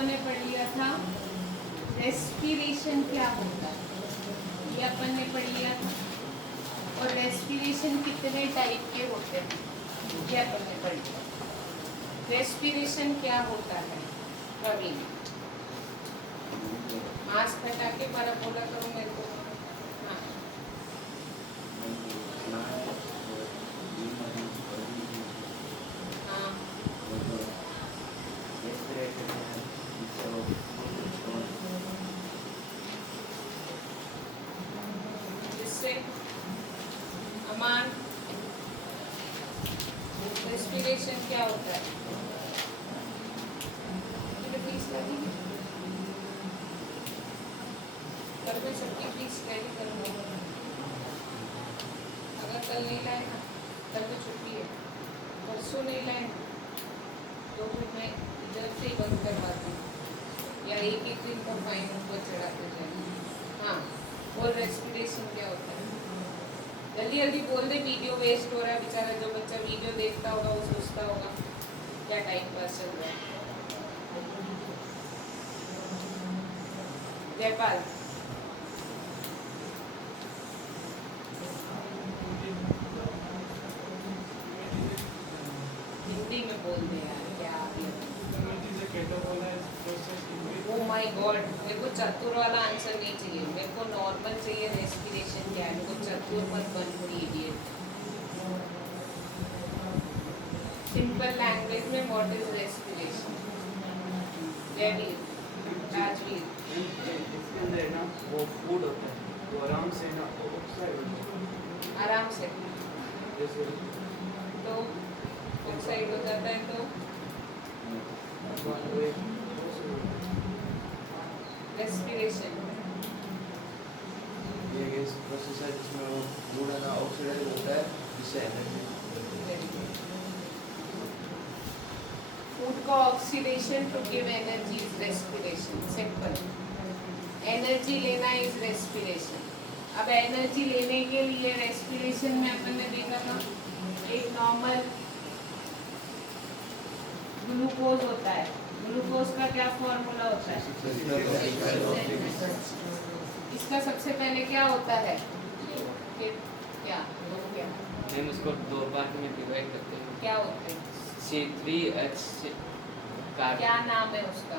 अपन ने पढ़ लिया था रेस्पिरेशन क्या होता है, ये अपन ने पढ़ लिया था। और रेस्पिरेशन कितने टाइप के होते हैं ये अपन ने पढ़ लिया। रेस्पिरेशन क्या होता है प्रवीण? मास्क हटा के बार बोला करो मेरे को। हाँ हाँ जिससे अमान रेस्पिरेशन क्या होता है? फीस लगेगी कल में सबकी फीस रेडी करूँगी। अगर कल नहीं लाए ना, कल तो छुट्टी है, परसों नहीं लाए तो फिर मैं इधर से ही बंद करवाती हूँ या एक एक दिन का फाइन ऊपर चढ़ाते जाएंगे। हाँ, और रेस्पिरेशन क्या होता है? जल्दी जल्दी बोल दे, वीडियो वेस्ट हो रहा है। बेचारा जो बच्चा वीडियो देखता होगा वो सोचता होगा क्या टाइम पास चल रहा है। जयपाल हिंदी में बोल दे यार, क्या ओ माय गॉड, मेरे को चतुर वाला आंसर नहीं चाहिए, मेरे को नॉर्मल चाहिए। रेस्पिरेशन क्या है? मेरे को चतुर मत बन कोई इडियट। सिंपल लैंग्वेज में what is respiration? Jaiveer, Rajveer. इसके अंदर है ना वो फूड होता है, वो आराम से ना आराम से जैसे तो ऑक्साइड हो जाता है तो रेस्पिरेशन। ये गैस प्रोसेस है जिसमें वो फूड है ना ऑक्सीडाइज होता है, जिससे एनर्जी। फूड का oxidation to give energy is respiration. Simple, energy लेना इज रेस्पिरेशन। अब एनर्जी लेने के लिए रेस्पिरेशन में अपन ने देखा था एक नॉर्मल ग्लूकोज होता है। ग्लूकोज का क्या फॉर्मूला होता है? इसका सबसे पहले क्या होता है? क्या हम उसको दो पार्ट में डिवाइड करते हैं। क्या होते हैं? C3H क्या नाम है उसका?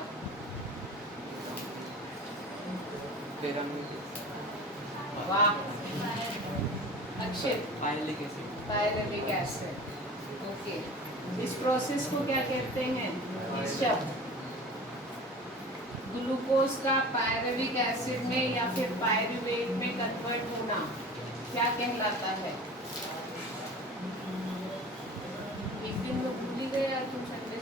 पिरामिड वाह, अक्षित। पायलिक एसिड। Pyruvic acid. ओके, इस प्रोसेस को क्या कहते हैं? शब्द ग्लूकोज का पायरुविक एसिड में या फिर पायरुवेट में कन्वर्ट होना क्या कहलाता है? एक दिन लोग भूल ही गए यार, तुम संडे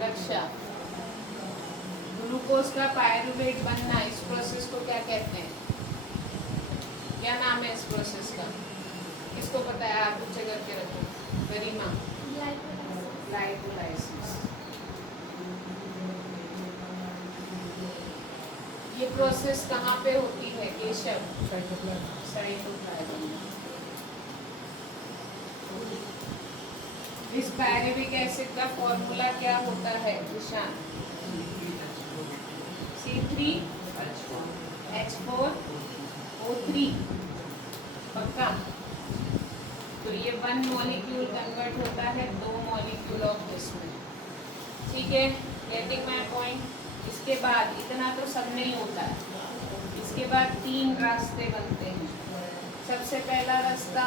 रक्षा। ग्लूकोज का पायरुवेट बनना, इस प्रोसेस को क्या कहते हैं? क्या नाम है इस प्रोसेस का? किसको पता है? आप पूछे करके रखो। गरिमा। ग्लाइकोलाइसिस। ये प्रोसेस कहाँ पे होती है केशव? साइटोप्लाज्म। इस पायरुविक एसिड का फॉर्मूला क्या होता है निशान? C3H4O3। पक्का? तो ये 1 मॉलिक्यूल कन्वर्ट होता है 2 मॉलिक्यूल ऑफ दिस में। ठीक है, गेटिंग माय पॉइंट? इसके बाद इतना तो सब नहीं होता है, इसके बाद 3 रास्ते बनते हैं। सबसे पहला रास्ता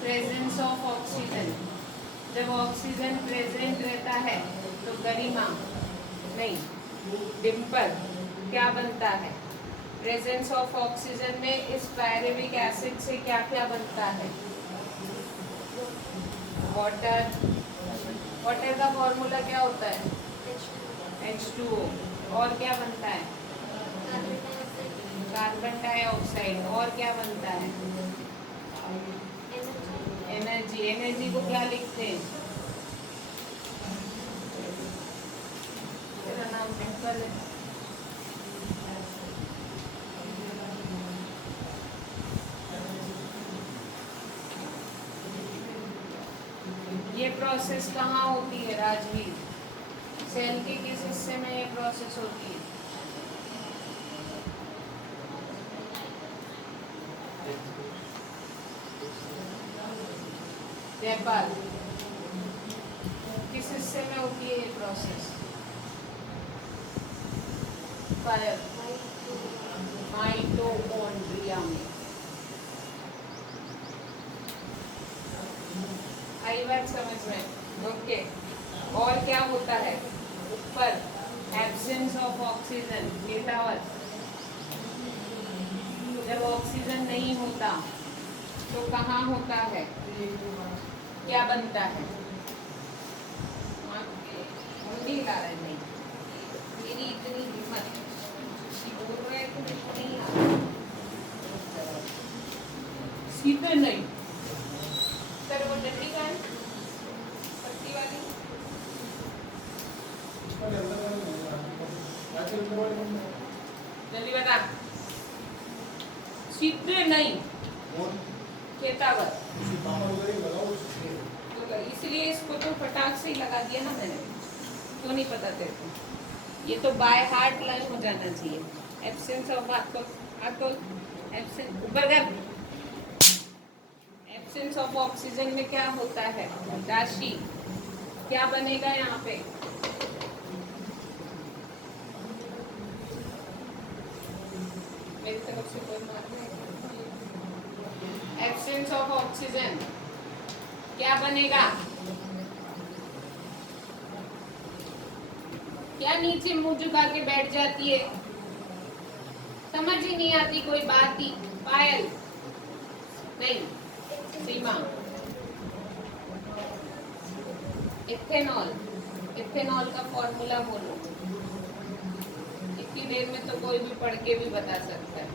प्रेजेंस ऑफ ऑक्सीजन। जब ऑक्सीजन प्रेजेंट रहता है तो गरिमा नहीं, डिम्पल क्या बनता है? प्रेजेंस ऑफ ऑक्सीजन में इस पायरुविक एसिड से क्या क्या बनता है? वाटर। वाटर का फॉर्मूला क्या होता है? H2O। और क्या बनता है? Carbon dioxide. और क्या बनता है? एनर्जी। एनर्जी को क्या लिखते हैं? मेरा नाम डिम्पल है। ये प्रोसेस कहाँ होती है राजवीर? सेल के किस हिस्से में ये प्रोसेस होती है? जयपाल, किस हिस्से में होती है ये प्रोसेस? माइटोकॉन्ड्रिया में। आई बात समझ में? ओके। और क्या होता है ऊपर? Absence of oxygen. नेतावत, जब ऑक्सीजन नहीं होता तो कहाँ होता है, क्या बनता है? नहीं ला रहे, नहीं मेरी इतनी हिम्मत, बोल रहे हैं तो नहीं आ रहा। सीधे नहीं सर, वो डंडी का है पत्ती वाली, जल्दी बता। सीधे नहीं चेतावत, इसलिए इसको तो फटाक से ही लगा दिया ना मैंने, तो नहीं पता तेरे को। ये तो बाय हार्ट लर्न हो जाना चाहिए। एब्सेंस ऑफ एब्सेंस ऊपर कर। एब्सेंस ऑफ ऑक्सीजन में क्या होता है राशि? क्या बनेगा यहाँ पे? मेरी तरफ से कोई मार नहीं। एब्सेंस ऑफ ऑक्सीजन क्या बनेगा? क्या नीचे मुंह झुका के बैठ जाती है? समझ ही नहीं आती कोई बात ही। पायल नहीं, सीमा। इथेनॉल, इथेनॉल का फॉर्मूला बोलो। इतनी देर में तो कोई भी पढ़ के भी बता सकता है,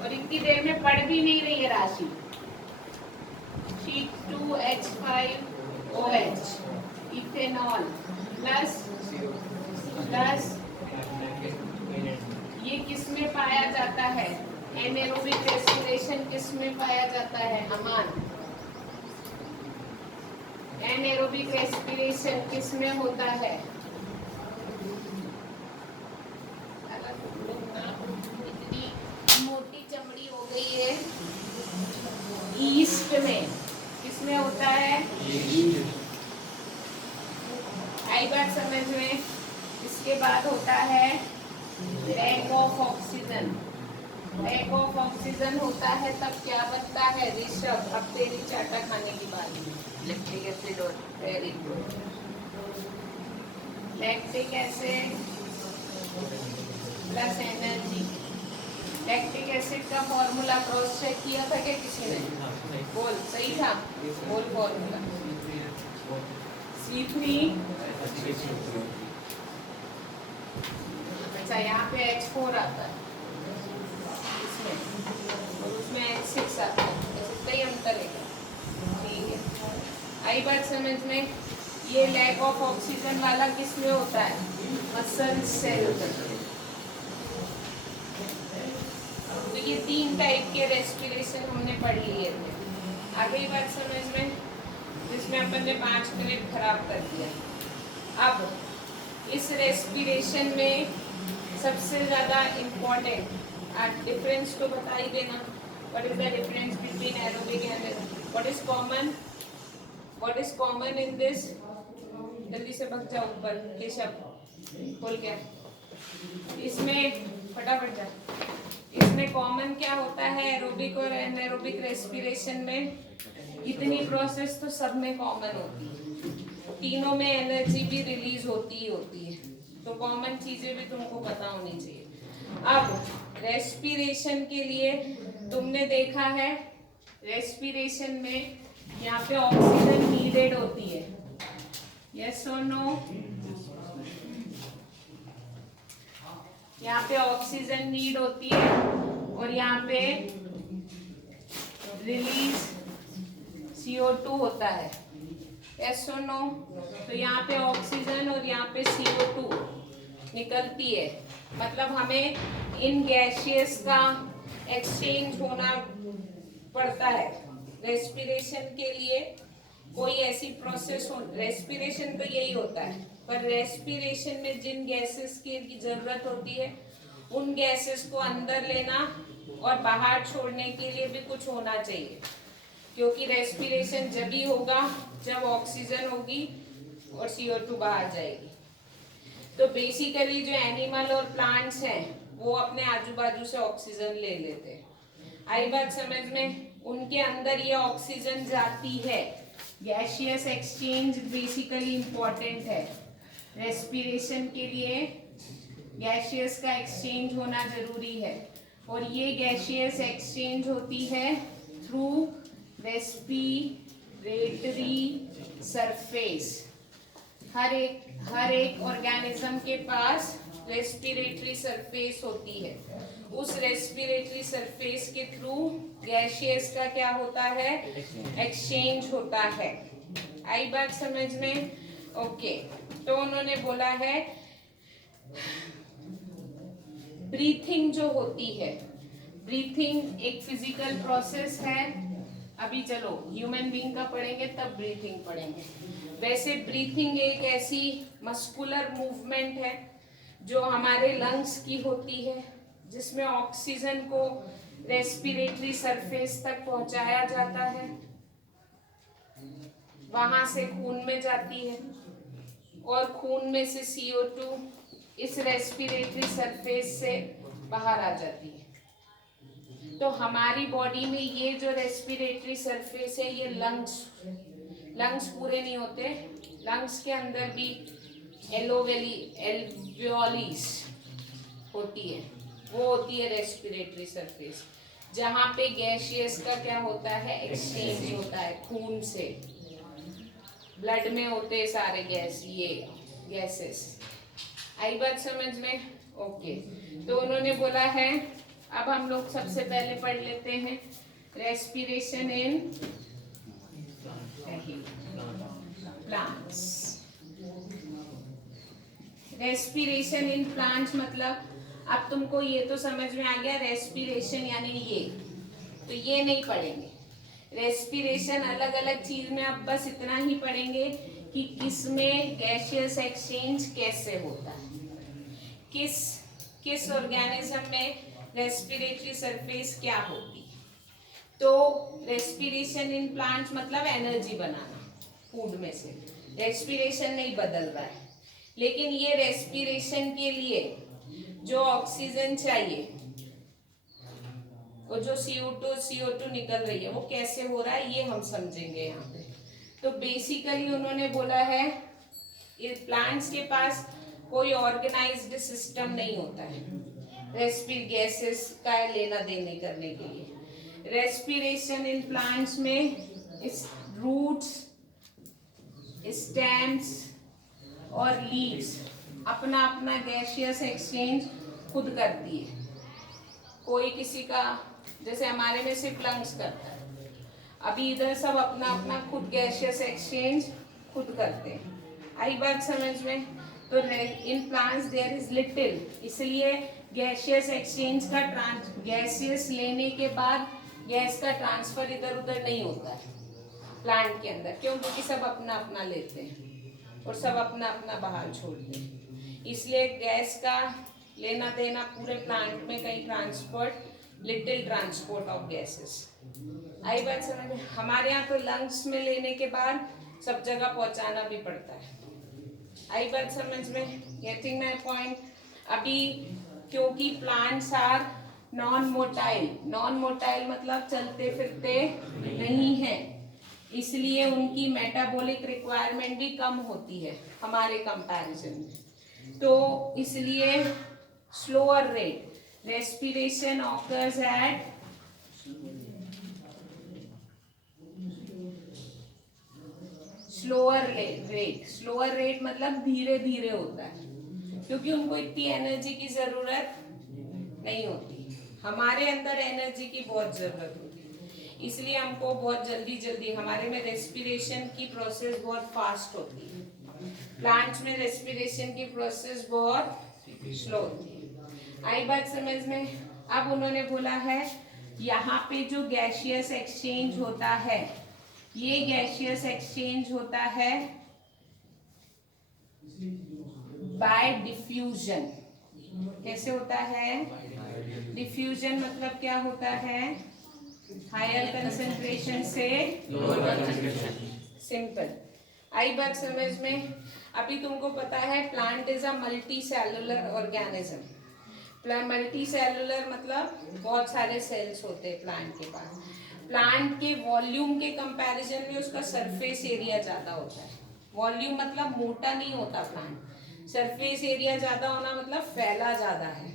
और इतनी देर में पढ़ भी नहीं रही है राशि। C2H5OH इथेनॉल प्लस ये किस में पाया जाता है? एनारोबिक रेस्पिरेशन किस में पाया जाता है? अमान, एनारोबिक रेस्पिरेशन किस में होता है? इतनी मोटी चमड़ी हो गई है। ईस्ट में किस में होता है? आई बात समझ में? इसके बाद होता है lack of oxygen. Lack of oxygen होता है तब क्या बनता है ऋषभ? अब तेरी चाटा खाने की बात है। लैक्टिक एसिड और very good. Lactic acid plus energy. Lactic acid का फॉर्मूला क्रॉस चेक किया था क्या किसी ने? बोल, सही था? बोल फॉर्मूला। C3, अच्छा यहाँ पे H4 आता है इसमें, और उसमें H6 आता है, ऐसे कई अंतर है। ठीक है, आई बात समझ में? ये लैक ऑफ ऑक्सीजन वाला किस में होता है? Muscle cell. तो ये 3 टाइप के रेस्पिरेशन हमने पढ़ लिए थे। आगे बात समझ में? जिसमें अपन ने 5 मिनट खराब कर दिया। अब इस रेस्पिरेशन में सबसे ज़्यादा इम्पोर्टेंट, डिफरेंस तो बता ही देना। What is the difference between aerobic and what is common in this? जल्दी से भग जाओ ऊपर केशव, बोल क्या इसमें, फटाफट जा। इसमें कॉमन क्या होता है एरोबिक और एनारोबिक रेस्पिरेशन में? इतनी प्रोसेस तो सब में कॉमन होती है, तीनों में एनर्जी भी रिलीज होती ही होती है, तो कॉमन चीजें भी तुमको पता होनी चाहिए। अब रेस्पिरेशन के लिए तुमने देखा है, रेस्पिरेशन में यहाँ पे ऑक्सीजन नीडेड होती है, यस और नो? यहाँ पे ऑक्सीजन नीड होती है और यहाँ पे रिलीज CO2 होता है, यस और नो? तो यहाँ पे ऑक्सीजन और यहाँ पे CO2 निकलती है, मतलब हमें इन गैसियस का एक्सचेंज होना पड़ता है रेस्पिरेशन के लिए कोई ऐसी प्रोसेस हो, रेस्पिरेशन तो यही होता है, पर रेस्पिरेशन में जिन गैसेस की जरूरत होती है उन गैसेस को अंदर लेना और बाहर छोड़ने के लिए भी कुछ होना चाहिए, क्योंकि रेस्पिरेशन जब ही होगा जब ऑक्सीजन होगी और CO2 बाहर जाएगी। तो बेसिकली जो एनिमल और प्लांट्स हैं वो अपने आजू बाजू से ऑक्सीजन ले लेते हैं। आई बात समझ में? उनके अंदर ये ऑक्सीजन जाती है। गैसियस एक्सचेंज बेसिकली इंपॉर्टेंट है रेस्पिरेशन के लिए। गैसियस का एक्सचेंज होना जरूरी है और ये गैसियस एक्सचेंज होती है थ्रू रेस्पिरेटरी सरफेस। हर एक ऑर्गेनिज्म के पास रेस्पिरेटरी सरफेस होती है। उस रेस्पिरेटरी सरफेस के थ्रू गैसियस का क्या होता है? एक्सचेंज होता है। आई बात समझ में? ओके। तो उन्होंने बोला है ब्रीथिंग जो होती है, ब्रीथिंग एक फिजिकल प्रोसेस है। अभी चलो ह्यूमन बीइंग का पढ़ेंगे तब ब्रीथिंग पढ़ेंगे। वैसे ब्रीथिंग एक ऐसी मस्कुलर मूवमेंट है जो हमारे लंग्स की होती है, जिसमें ऑक्सीजन को रेस्पिरेटरी सरफेस तक पहुंचाया जाता है, वहां से खून में जाती है और खून में से CO2 इस रेस्पिरेटरी सरफेस से बाहर आ जाती है। तो हमारी बॉडी में ये जो रेस्पिरेटरी सरफेस है ये लंग्स पूरे नहीं होते, लंग्स के अंदर भी एल्वियोलिस होती है, वो होती है रेस्पिरेटरी सरफेस, जहाँ पे गैसियस का क्या होता है? एक्सचेंज होता है खून से। ब्लड में होते हैं सारे गैसेस। आई बात समझ में? ओके। तो उन्होंने बोला है, अब हम लोग सबसे पहले पढ़ लेते हैं respiration in plants. Respiration in plants मतलब अब तुमको ये तो समझ में आ गया, रेस्पिरेशन यानी ये, तो ये नहीं पढ़ेंगे। रेस्पिरेशन अलग अलग चीज में अब बस इतना ही पढ़ेंगे कि किसमें गैसियस एक्सचेंज कैसे होता है, किस ऑर्गेनिज्म में रेस्पिरेटरी सरफेस क्या होती है। तो रेस्पिरेशन इन प्लांट्स मतलब एनर्जी बनाना फूड में से। रेस्पिरेशन नहीं बदल रहा है, लेकिन ये रेस्पिरेशन के लिए जो ऑक्सीजन चाहिए, वो जो CO2 निकल रही है, वो कैसे हो रहा है ये हम समझेंगे यहाँ पे। तो बेसिकली उन्होंने बोला है प्लांट्स के पास कोई ऑर्गेनाइज्ड सिस्टम नहीं होता है गैसेस का लेना देने करने के लिए। रेस्पिरेशन इन प्लांट्स में रूट्स, स्टेम्स और लीव्स अपना अपना गैसियस एक्सचेंज खुद करती है। कोई किसी का, जैसे हमारे में सिर्फ लंग्स करता है, अभी इधर सब अपना अपना खुद गैसियस एक्सचेंज खुद करते हैं। आई बात समझ में? तो in plants there is little, इसलिए गैसियस एक्सचेंज का गैसियस लेने के बाद गैस का ट्रांसफर इधर उधर नहीं होता है प्लांट के अंदर। क्यों? क्योंकि सब अपना अपना लेते हैं और सब अपना अपना बाहर छोड़ते हैं, इसलिए गैस का लेना देना पूरे प्लांट में कहीं लिटिल ट्रांसपोर्ट ऑफ गैसेस। आई बात समझ में? हमारे यहाँ तो लंग्स में लेने के बाद सब जगह पहुंचाना भी पड़ता है। आई बात समझ में? Getting my point? अभी क्योंकि प्लांट्स आर नॉन मोटाइल मतलब चलते फिरते नहीं है, इसलिए उनकी मेटाबॉलिक रिक्वायरमेंट भी कम होती है हमारे कंपैरिजन में। तो इसलिए slower rate respiration occurs at slower rate मतलब धीरे धीरे होता है, क्योंकि उनको इतनी एनर्जी की जरूरत नहीं होती। हमारे अंदर एनर्जी की बहुत जरूरत होती है, इसलिए हमको बहुत जल्दी हमारे में रेस्पिरेशन की प्रोसेस बहुत फास्ट होती है। प्लांट्स में रेस्पिरेशन की प्रोसेस बहुत स्लो होती है। आई बात समझ में? अब उन्होंने बोला है यहाँ पे जो गैसियस एक्सचेंज होता है, ये गैसियस एक्सचेंज होता है बाय डिफ्यूजन। कैसे होता है? डिफ्यूजन मतलब क्या होता है? हायर कंसंट्रेशन से लोअर कंसंट्रेशन। सिंपल, आई बात समझ में? अभी तुमको पता है plant is a multi cellular organism. Multi cellular मतलब बहुत सारे सेल्स होते हैं प्लांट के पास। प्लांट के वॉल्यूम के कंपैरिजन में उसका सरफेस एरिया ज्यादा होता है। वॉल्यूम मतलब मोटा नहीं होता प्लांट, सरफेस एरिया ज्यादा होना मतलब फैला ज्यादा है।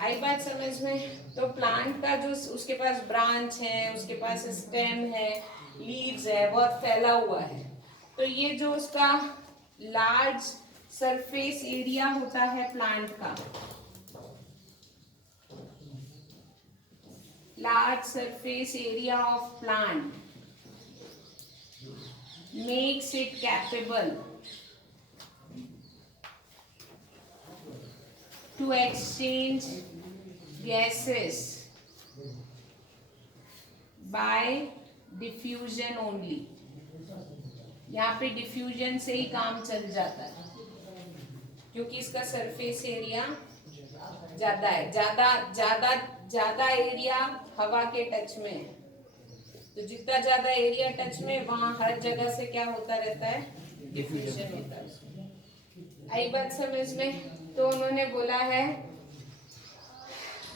आई बात समझ में? तो प्लांट का जो उसके पास ब्रांच है, उसके पास स्टेम है, लीव्स है, बहुत फैला हुआ है। तो ये जो उसका लार्ज सरफेस एरिया होता है प्लांट का, large surface area of plant makes it capable to exchange gases by diffusion only। यहाँ पे डिफ्यूजन से ही काम चल जाता है क्योंकि इसका सरफेस एरिया ज्यादा है। ज्यादा ज्यादा ज्यादा एरिया हवा के टच में है, तो जितना ज्यादा एरिया टच में, वहां हर जगह से क्या होता रहता है? डिफ्यूजन होता है। आई बात समझ में? तो उन्होंने बोला है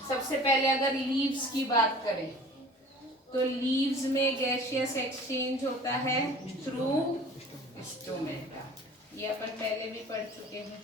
सबसे पहले अगर लीव्स की बात करें तो लीव्स में गैसियस एक्सचेंज होता है थ्रू स्टोमेटा। ये अपन पहले भी पढ़ चुके हैं।